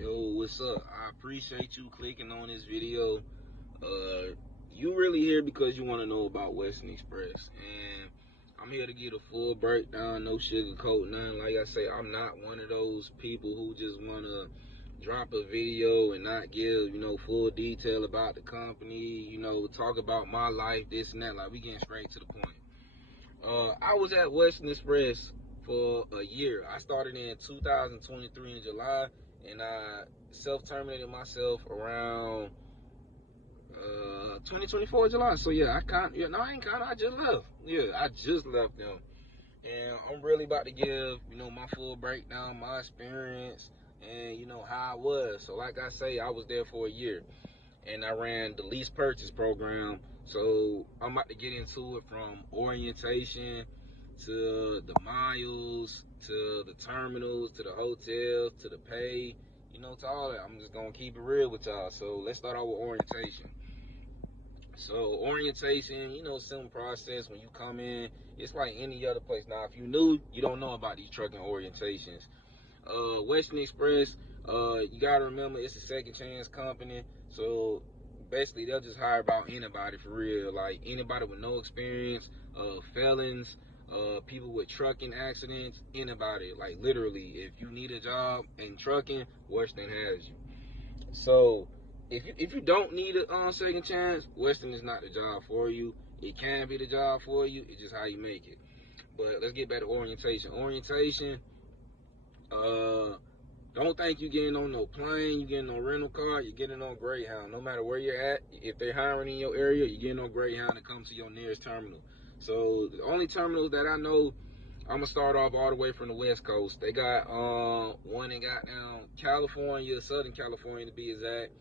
Yo, what's up? I appreciate you clicking on this video. You really here because you want to know about Western Express, and I'm here to get a full breakdown, no sugarcoat, none. Like I say, I'm not one of those people who just want to drop a video and not give, full detail about the company, talk about my life, this and that. Like, we getting straight to the point. I was at Western Express for a year. I started in 2023 in July, and I self-terminated myself around 2024 July. So yeah, I just left. Yeah, I just left them, and I'm really about to give my full breakdown, my experience, and how I was. So like I say, I was there for a year, and I ran the lease purchase program. So I'm about to get into it from orientation to the miles, to the terminals, to the hotels, to the pay, to all that. I'm just gonna keep it real with y'all. So let's start out with orientation. So orientation, simple process. When you come in, it's like any other place. Now, if you new, you don't know about these trucking orientations. Western Express, you gotta remember it's a second chance company. So basically, they'll just hire about anybody for real, like anybody with no experience, felons, people with trucking accidents, anybody. Like literally, if you need a job in trucking, Western has you. So if you don't need a second chance, Western is not the job for you. It can be the job for you. It's just how you make it. But let's get back to orientation. Orientation. Don't think you're getting on no plane, you're getting on rental car, you're getting on Greyhound. No matter where you're at, if they're hiring in your area, you're getting on Greyhound to come to your nearest terminal. So the only terminals that I know, I'm gonna start off all the way from the West Coast. They got one in goddamn California, Southern California to be exact.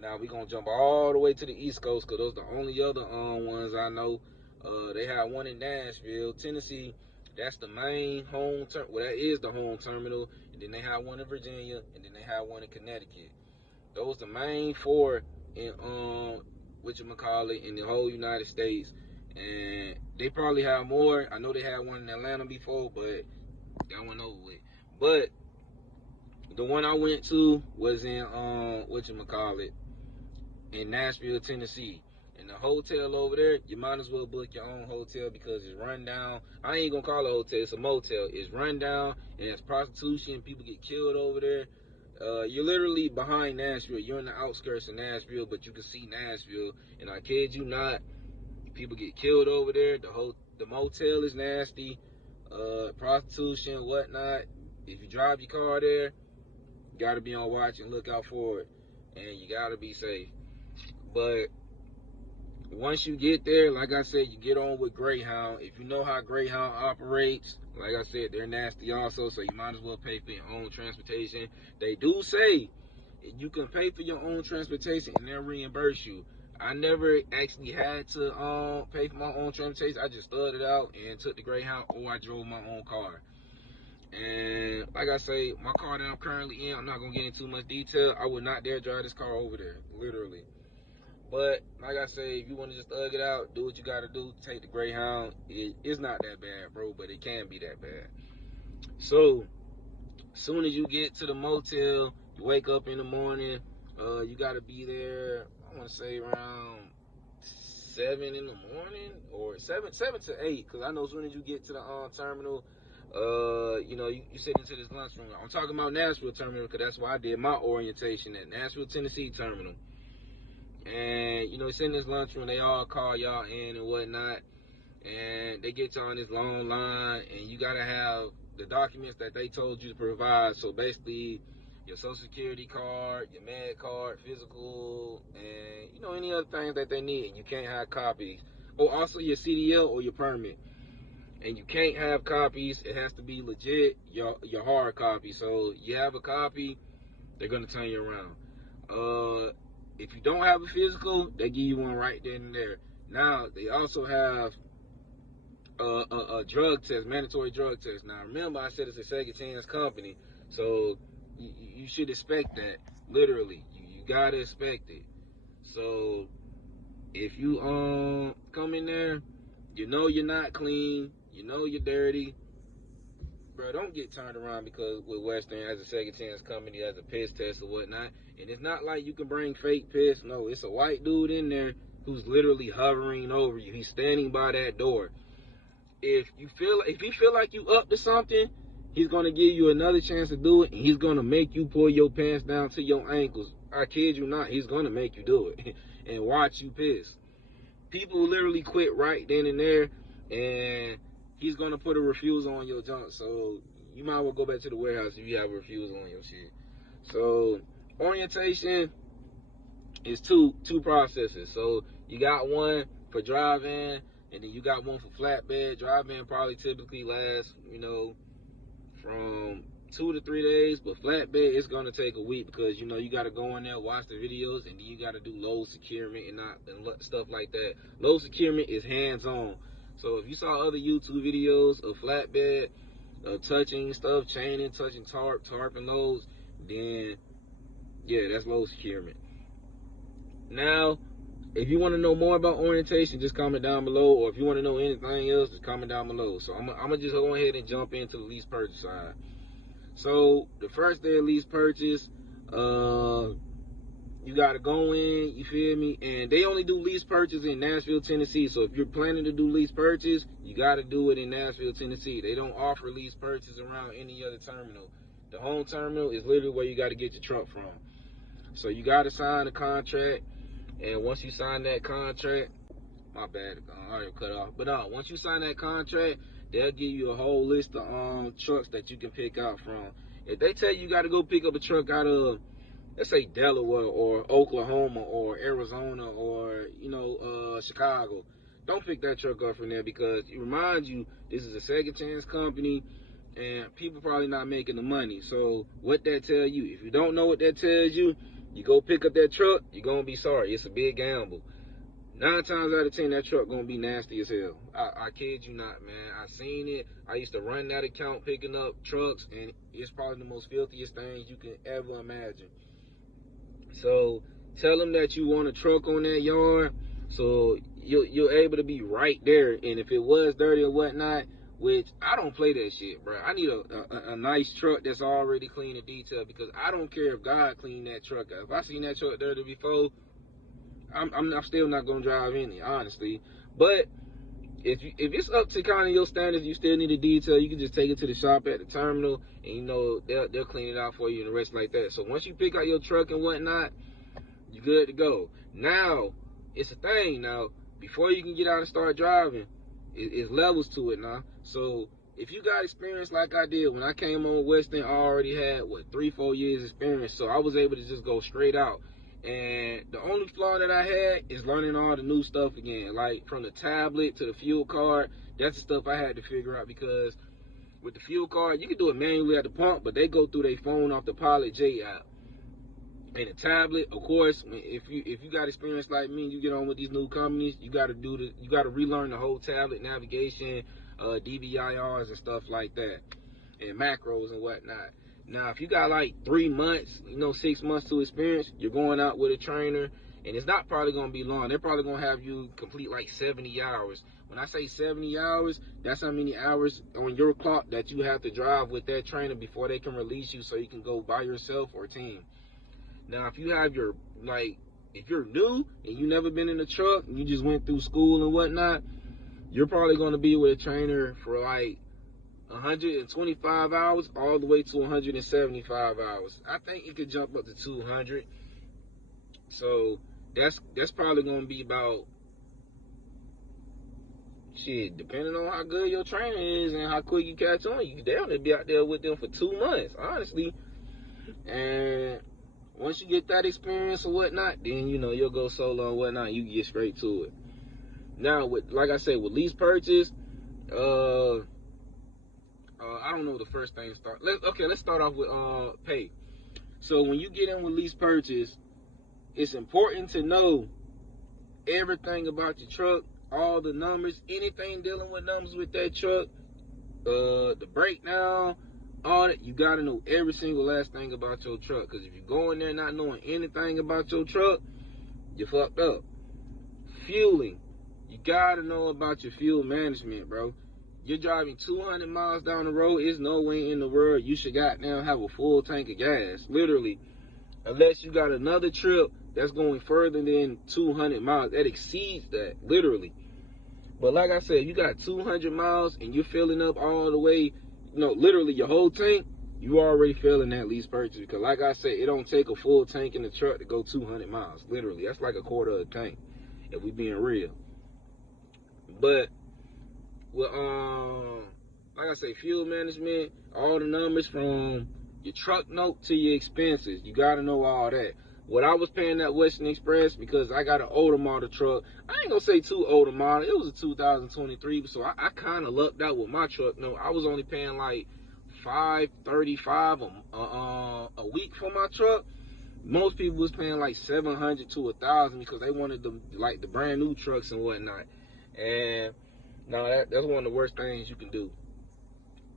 Now we're gonna jump all the way to the East Coast because those are the only other ones I know. They have one in Nashville, Tennessee. That's the main well, that is the home terminal. And then they have one in Virginia, and then they have one in Connecticut. Those the main four in whatchamacallit, in the whole United States. And they probably have more. I know they had one in Atlanta before, but that one over with. But the one I went to was in whatchamacallit, in Nashville, Tennessee. And the hotel over there, you might as well book your own hotel because it's run down. I ain't gonna call it a hotel, it's a motel. It's run down and it's prostitution. People get killed over there. You're literally behind Nashville. You're in the outskirts of Nashville, but you can see Nashville. And I kid you not, people get killed over there. The motel is nasty. Prostitution, whatnot. If you drive your car there, you gotta be on watch and look out for it. And you gotta be safe. But once you get there, like I said, you get on with Greyhound. If you know how Greyhound operates, like I said, they're nasty also, so you might as well pay for your own transportation. They do say you can pay for your own transportation and they'll reimburse you. I never actually had to pay for my own transportation. I just started out and took the Greyhound, or I drove my own car. And like I say, my car that I'm currently in, I'm not gonna get into too much detail. I would not dare drive this car over there, literally. But like I say, if you want to just thug it out, do what you got to do. Take the Greyhound. It's not that bad, bro, but it can be that bad. So as soon as you get to the motel, you wake up in the morning. You got to be there. I want to say around 7 in the morning, or seven to 8, because I know as soon as you get to the terminal, you sit into this lunchroom. I'm talking about Nashville terminal because that's where I did my orientation at Nashville, Tennessee terminal. And it's in this lunchroom. They all call y'all in and whatnot, and they get y'all on this long line, and you gotta have the documents that they told you to provide. So basically, your social security card, your med card, physical, and any other things that they need. You can't have copies. Oh, also your CDL or your permit. And you can't have copies. It has to be legit, your hard copy. So you have a copy, they're gonna turn you around. If you don't have a physical, they give you one right then and there. Now, they also have a drug test, mandatory drug test. Now, remember, I said it's a second chance company, so you should expect that, literally. You gotta expect it. So, if you come in there, you know you're not clean, you know you're dirty, bro, don't get turned around because with Western as a second chance company, as a piss test or whatnot. And it's not like you can bring fake piss. No, it's a white dude in there who's literally hovering over you. He's standing by that door. If you feel like you up to something, he's gonna give you another chance to do it, and he's gonna make you pull your pants down to your ankles. I kid you not, he's gonna make you do it and watch you piss. People literally quit right then and there, and he's gonna put a refusal on your junk. So you might as well go back to the warehouse if you have a refusal on your shit. So orientation is two processes. So you got one for drive-in, and then you got one for flatbed. Drive-in probably typically lasts, from 2 to 3 days, but flatbed it's gonna take a week because you gotta go in there, watch the videos, and then you gotta do load securement and stuff like that. Load securement is hands-on. So if you saw other YouTube videos of flatbed, touching stuff, chaining, touching tarp and loads, then yeah, that's load securement. Now, if you want to know more about orientation, just comment down below. Or if you want to know anything else, just comment down below. So I'm going to just go ahead and jump into the lease purchase side. So the first day of lease purchase, you got to go in, you feel me? And they only do lease purchase in Nashville, Tennessee. So if you're planning to do lease purchase, you got to do it in Nashville, Tennessee. They don't offer lease purchase around any other terminal. The home terminal is literally where you got to get your truck from. So you got to sign a contract. And once you sign that contract, my bad, I already cut off. But once you sign that contract, they'll give you a whole list of trucks that you can pick out from. If they tell you got to go pick up a truck out of, let's say Delaware or Oklahoma or Arizona or Chicago, don't pick that truck up from there because it reminds you this is a second chance company and people probably not making the money. So what that tell you? If you don't know what that tells you, you go pick up that truck, you're going to be sorry. It's a big gamble. 9 times out of 10, that truck going to be nasty as hell. I kid you not, man. I seen it. I used to run that account picking up trucks, and it's probably the most filthiest things you can ever imagine. So tell them that you want a truck on that yard so you're able to be right there. And if it was dirty or whatnot, which I don't play that shit, bro. I need a nice truck that's already clean and detailed because I don't care if God cleaned that truck out. If I seen that truck dirty before, I'm still not gonna drive in it, honestly. But if it's up to kind of your standards, you still need a detail. You can just take it to the shop at the terminal, and they'll clean it out for you and the rest like that. So once you pick out your truck and whatnot, you're good to go. Now it's a thing. Now before you can get out and start driving, it's levels to it now. So if you got experience like I did when I came on Western, I already had 3-4 years experience, so I was able to just go straight out. And the only flaw that I had is learning all the new stuff again, like from the tablet to the fuel card. That's the stuff I had to figure out because with the fuel card, you can do it manually at the pump, but they go through their phone off the Pilot J app. And the tablet, of course, if you got experience like me, you get on with these new companies, you got to relearn the whole tablet navigation, DVIRs and stuff like that, and macros and whatnot. Now, if you got like 3 months, 6 months to experience, you're going out with a trainer, and it's not probably going to be long. They're probably going to have you complete like 70 hours. When I say 70 hours, that's how many hours on your clock that you have to drive with that trainer before they can release you so you can go by yourself or team. Now, if you have if you're new and you never been in a truck, and you just went through school and whatnot, you're probably going to be with a trainer for like 125 hours all the way to 175 hours. I think it could jump up to 200. So that's probably going to be about, shit, depending on how good your trainer is and how quick you catch on, you can definitely be out there with them for 2 months, honestly. And once you get that experience or whatnot, then you'll go solo and whatnot. You get straight to it. Now, like I said, with lease purchase, I don't know the first thing to start. Let's start off with pay. So when you get in with lease purchase, it's important to know everything about your truck, all the numbers, anything dealing with numbers with that truck, the breakdown, all that. You gotta know every single last thing about your truck, because if you go in there not knowing anything about your truck, you're fucked up. Fueling, you gotta know about your fuel management, bro. you're driving 200 miles down the road, there's no way in the world you should goddamn have a full tank of gas, literally. Unless you got another trip that's going further than 200 miles. That exceeds that, literally. But like I said, you got 200 miles and you're filling up all the way, literally your whole tank, you already filling that lease purchase. Because like I said, it don't take a full tank in the truck to go 200 miles. Literally, that's like a quarter of a tank, if we being real. But, well, like I say, fuel management, all the numbers from your truck note to your expenses, you got to know all that. What I was paying that Western Express, because I got an older model truck. I ain't gonna say too older model. It was a 2023, so I kind of lucked out with my truck. No, I was only paying like $535 a week for my truck. Most people was paying like $700 to $1,000 because they wanted the brand new trucks and whatnot. And no, that's one of the worst things you can do.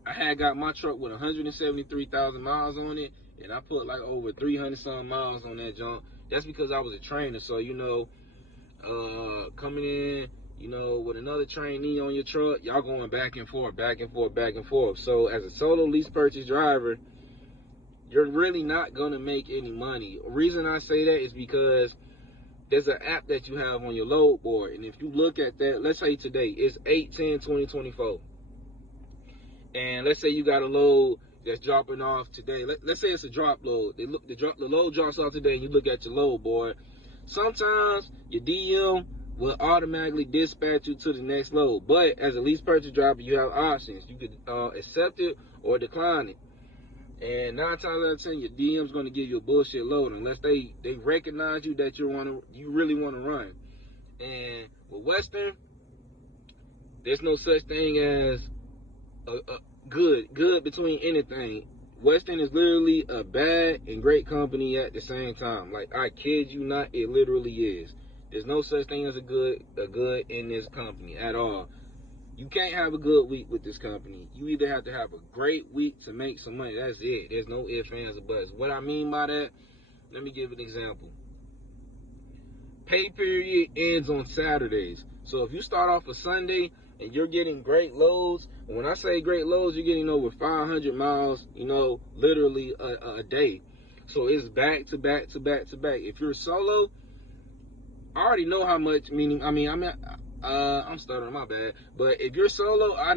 I had got my truck with 173,000 miles on it, and I put like over 300 some miles on that junk. That's because I was a trainer. So, coming in, with another trainee on your truck, y'all going back and forth, back and forth, back and forth. So as a solo lease purchase driver, you're really not going to make any money. The reason I say that is because there's an app that you have on your load board. And if you look at that, let's say today, it's 8/10/2024. And let's say you got a load that's dropping off today. Let's say it's a drop load. The load drops off today, and you look at your load board. Sometimes your DM will automatically dispatch you to the next load. But as a lease purchase driver, you have options. You could accept it or decline it. And 9 times out of 10, your DM's going to give you a bullshit load unless they recognize you that you really want to run. And with Western, there's no such thing as a good between anything. Western is literally a bad and great company at the same time. Like, I kid you not, it literally is. There's no such thing as a good in this company at all. You can't have a good week with this company. You either have to have a great week to make some money. That's it. There's no ifs, ands, or buts. What I mean by that, let me give an example. Pay period ends on Saturdays. So if you start off a Sunday and you're getting great loads, and when I say great loads, you're getting over 500 miles, literally a day. So it's back to back to back to back. If you're solo, I already know how much, I'm stuttering, my bad. But if you're solo, I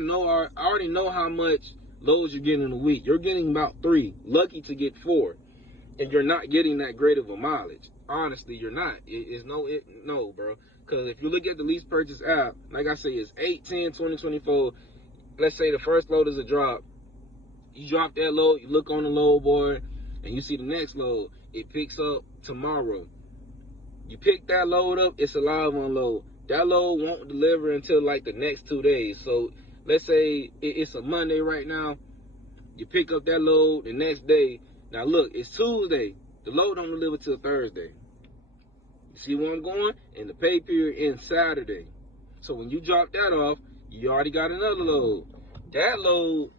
already know how much loads you're getting in a week. You're getting about 3, lucky to get 4. And you're not getting that great of a mileage. Honestly, you're not. No, bro. Because if you look at the lease purchase app, like I say, it's 8/10/2024. Let's say the first load is a drop. You drop that load, you look on the load board, and you see the next load. It picks up tomorrow. You pick that load up, it's a live unload. That load won't deliver until like the next 2 days. So let's say it's a Monday right now. You pick up that load the next day. Now look, it's Tuesday. The load don't deliver till Thursday. You see where I'm going? And the pay period ends Saturday. So when you drop that off, you already got another load. That load,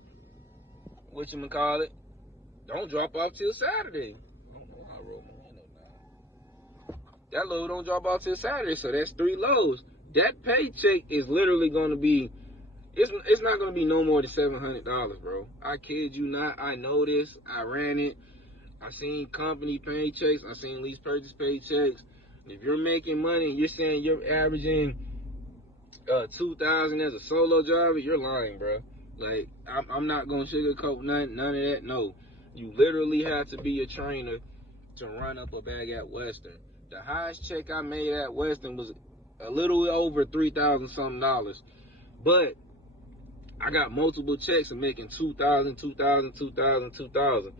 don't drop off till Saturday. I don't know how I roll my window now. That load don't drop off till Saturday, so that's 3 loads. That paycheck is literally going to be, it's not going to be no more than $700, bro. I kid you not. I know this. I ran it. I seen company paychecks. I seen lease purchase paychecks. If you're making money and you're saying you're averaging $2,000 as a solo driver, you're lying, bro. Like, I'm not gonna sugarcoat none of that. No, you literally have to be a trainer to run up a bag at Western. The highest check I made at Western was a little over $3,000 something, but I got multiple checks of making $2,000, $2,000, $2,000, $2,000.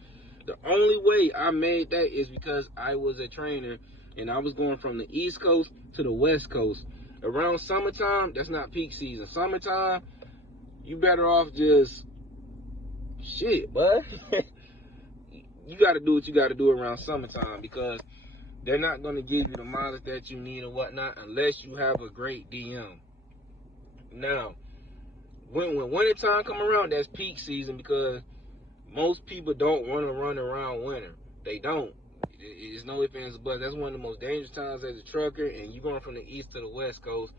The only way I made that is because I was a trainer and I was going from the East Coast to the West Coast. Around summertime, that's not peak season. Summertime, you better off just shit, bud. You got to do what you got to do around summertime because they're not going to give you the mileage that you need or whatnot unless you have a great DM. Now, when wintertime come around, that's peak season because most people don't want to run around winter. They don't. It's no ifs, ands, or buts. That's one of the most dangerous times as a trucker, and you're going from the east to the west coast.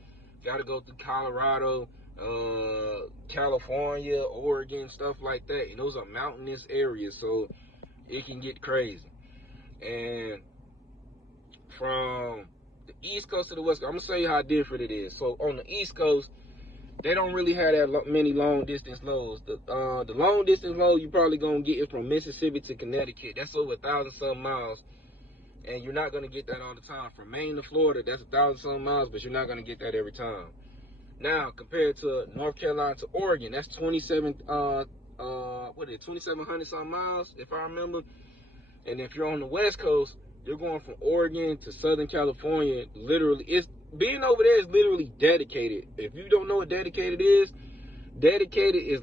You got to go through Colorado. California, Oregon, stuff like that. And those are mountainous areas, so it can get crazy. And from the East Coast to the West Coast, I'm gonna show you how different it is. So on the East Coast, they don't really have that many long distance loads. The long distance load you probably gonna get it from Mississippi to Connecticut. That's over 1,000-some miles, and you're not gonna get that all the time. From Maine to Florida, that's 1,000-some miles, but you're not gonna get that every time. Now compared to North Carolina to Oregon, that's 2,700 some miles if I remember. And if you're on the West Coast, you're going from Oregon to Southern California. Literally, it's being over there is literally dedicated. If you don't know what dedicated is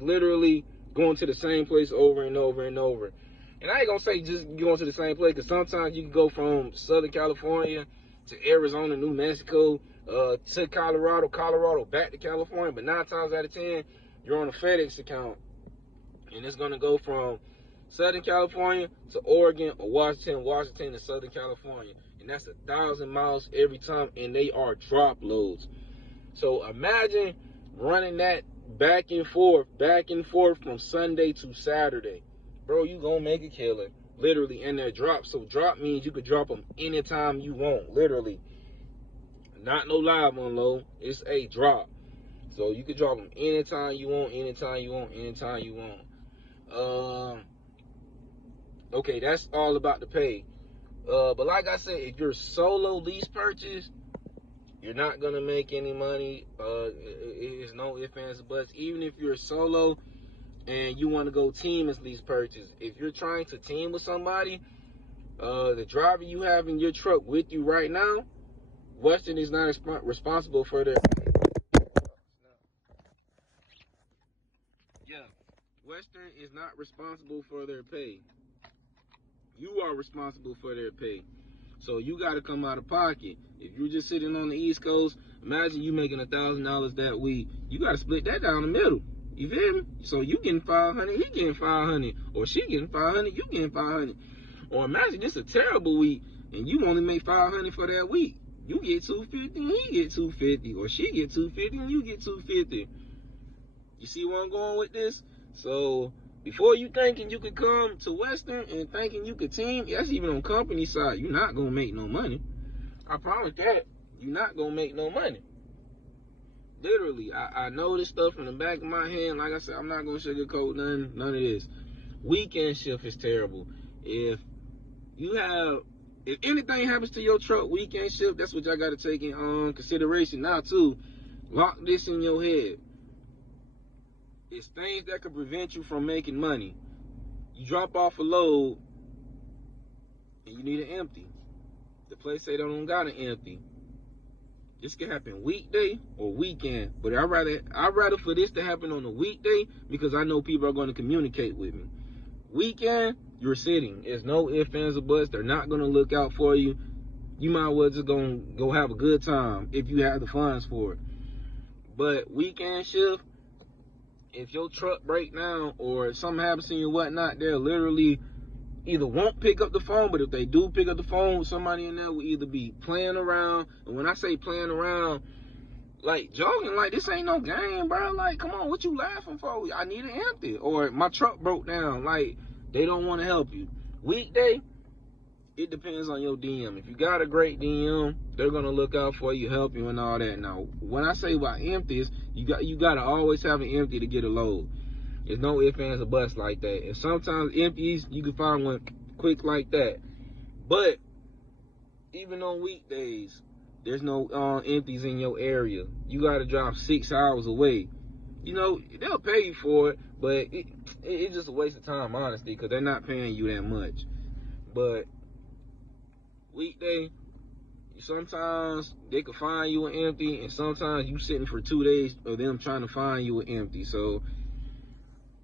literally going to the same place over and over and over. And I ain't gonna say just going to the same place, because sometimes you can go from Southern California to Arizona, New Mexico, to Colorado, back to California. But 9 times out of 10, you're on a FedEx account, and it's gonna go from Southern California to Oregon or Washington to Southern California. And that's 1,000 miles every time, and they are drop loads. So imagine running that back and forth from Sunday to Saturday. Bro, you gonna make a killing. Literally, and they're drops. So drop means you could drop them anytime you want, literally. Not no live unload, it's a drop. So you could drop them anytime you want. Okay, that's all about the pay. But like I said, if you're solo lease purchase, you're not gonna make any money. It's no ifs, ands, or buts. Even if you're solo and you want to go team as lease purchase, if you're trying to team with somebody, the driver you have in your truck with you right now, Western is not responsible for their pay. Yeah, Western is not responsible for their pay. You are responsible for their pay. So you got to come out of pocket. If you're just sitting on the East Coast, imagine you making $1,000 that week. You got to split that down the middle. You feel me? So you getting 500, he getting 500, or she getting 500, you getting 500. Or imagine this a terrible week and you only make 500 for that week. You get 250 and he get 250, or she get 250 and you get 250. You see where I'm going with this? So before you thinking you could come to Western and thinking you could team, that's even on company side, you're not gonna make no money. I promise that. You're not gonna make no money. Literally, I know this stuff from the back of my hand. Like I said, I'm not gonna sugarcoat none of this. Weekend shift is terrible. If anything happens to your truck, weekend shift, that's what y'all gotta take in consideration now too. Lock this in your head. It's things that could prevent you from making money. You drop off a load and you need an empty. The place say they don't got an empty. This can happen weekday or weekend, but I'd rather for this to happen on a weekday, because I know people are going to communicate with me. Weekend, you're sitting. There's no ifs, ands, or buts. They're not going to look out for you. You might as well just go have a good time if you have the funds for it. But weekend shift, if your truck break down or something happens to you and whatnot, they'll literally either won't pick up the phone, but if they do pick up the phone, somebody in there will either be playing around. And when I say playing around, like joking, like this ain't no game, bro. Like, come on, what you laughing for? I need it empty. Or my truck broke down. Like, they don't want to help you. Weekday, it depends on your DM. If you got a great DM, they're gonna look out for you, help you, and all that. Now, when I say about empties, you gotta always have an empty to get a load. There's no ifs, ands, or buts like that. And sometimes empties, you can find one quick like that. But even on weekdays, there's no empties in your area. You gotta drive 6 hours away. You know, they'll pay you for it, but it's just a waste of time, honestly, because they're not paying you that much. But weekday, sometimes they could find you an empty, and sometimes you sitting for 2 days of them trying to find you an empty. So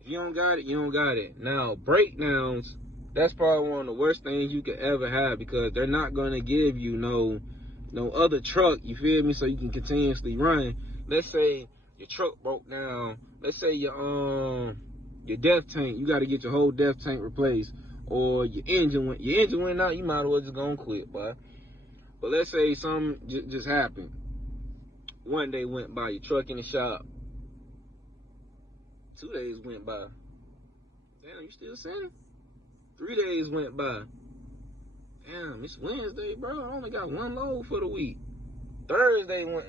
if you don't got it, you don't got it. Now, breakdowns, that's probably one of the worst things you could ever have, because they're not going to give you no other truck, you feel me, so you can continuously run. Let's say your truck broke down. Let's say your def tank, you got to get your whole def tank replaced. Or your engine went out, you might as well just go and quit, boy. But let's say something just happened. One day went by, your truck in the shop, 2 days went by. Damn, you still sending? 3 days went by. Damn, it's Wednesday, bro. I only got 1 load for the week. Thursday went,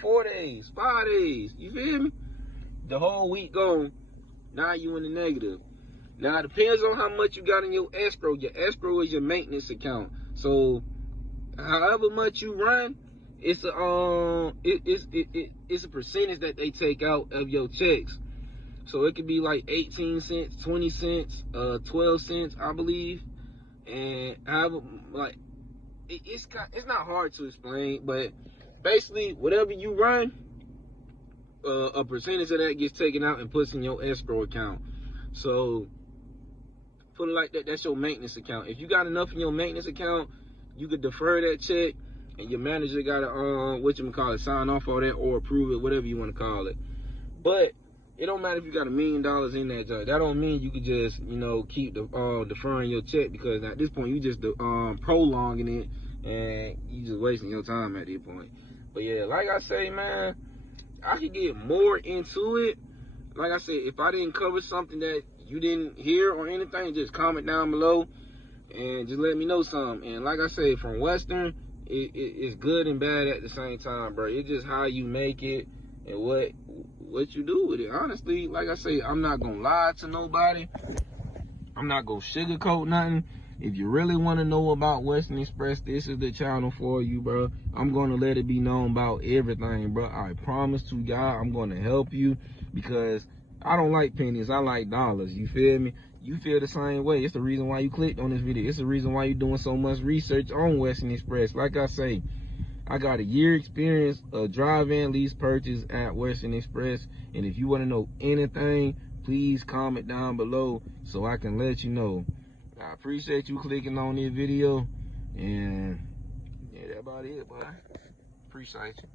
4 days, 5 days. You feel me? The whole week gone. Now you in the negative. Now it depends on how much you got in your escrow. Your escrow is your maintenance account. So however much you run, it's a percentage that they take out of your checks. So it could be like 18 cents, 20 cents, 12 cents, I believe. And however, like it's not hard to explain, but basically whatever you run, a percentage of that gets taken out and puts in your escrow account. So put it like that, that's your maintenance account. If you got enough in your maintenance account, you could defer that check, and your manager gotta sign off on that or approve it, whatever you want to call it. But it don't matter if you got $1 million in that job. That don't mean you could just keep deferring your check, because at this point you just prolonging it, and you just wasting your time at this point. But yeah, like I say, man, I could get more into it. Like I said, if I didn't cover something that you didn't hear or anything, just comment down below and just let me know something. And like I say, from Western, it's good and bad at the same time, bro. It's just how you make it and what you do with it. Honestly, like I say, I'm not gonna lie to nobody. I'm not gonna sugarcoat nothing. If you really want to know about Western Express, this is the channel for you, bro. I'm gonna let it be known about everything, bro. I promise to God, I'm gonna help you, because I don't like pennies, I like dollars. You feel me? You feel the same way. It's the reason why you clicked on this video. It's the reason why you're doing so much research on Western Express. Like I say, I got a year experience of drive-in lease purchase at Western Express. And if you want to know anything, please comment down below so I can let you know. I appreciate you clicking on this video. And yeah, that's about it, boy. Appreciate you.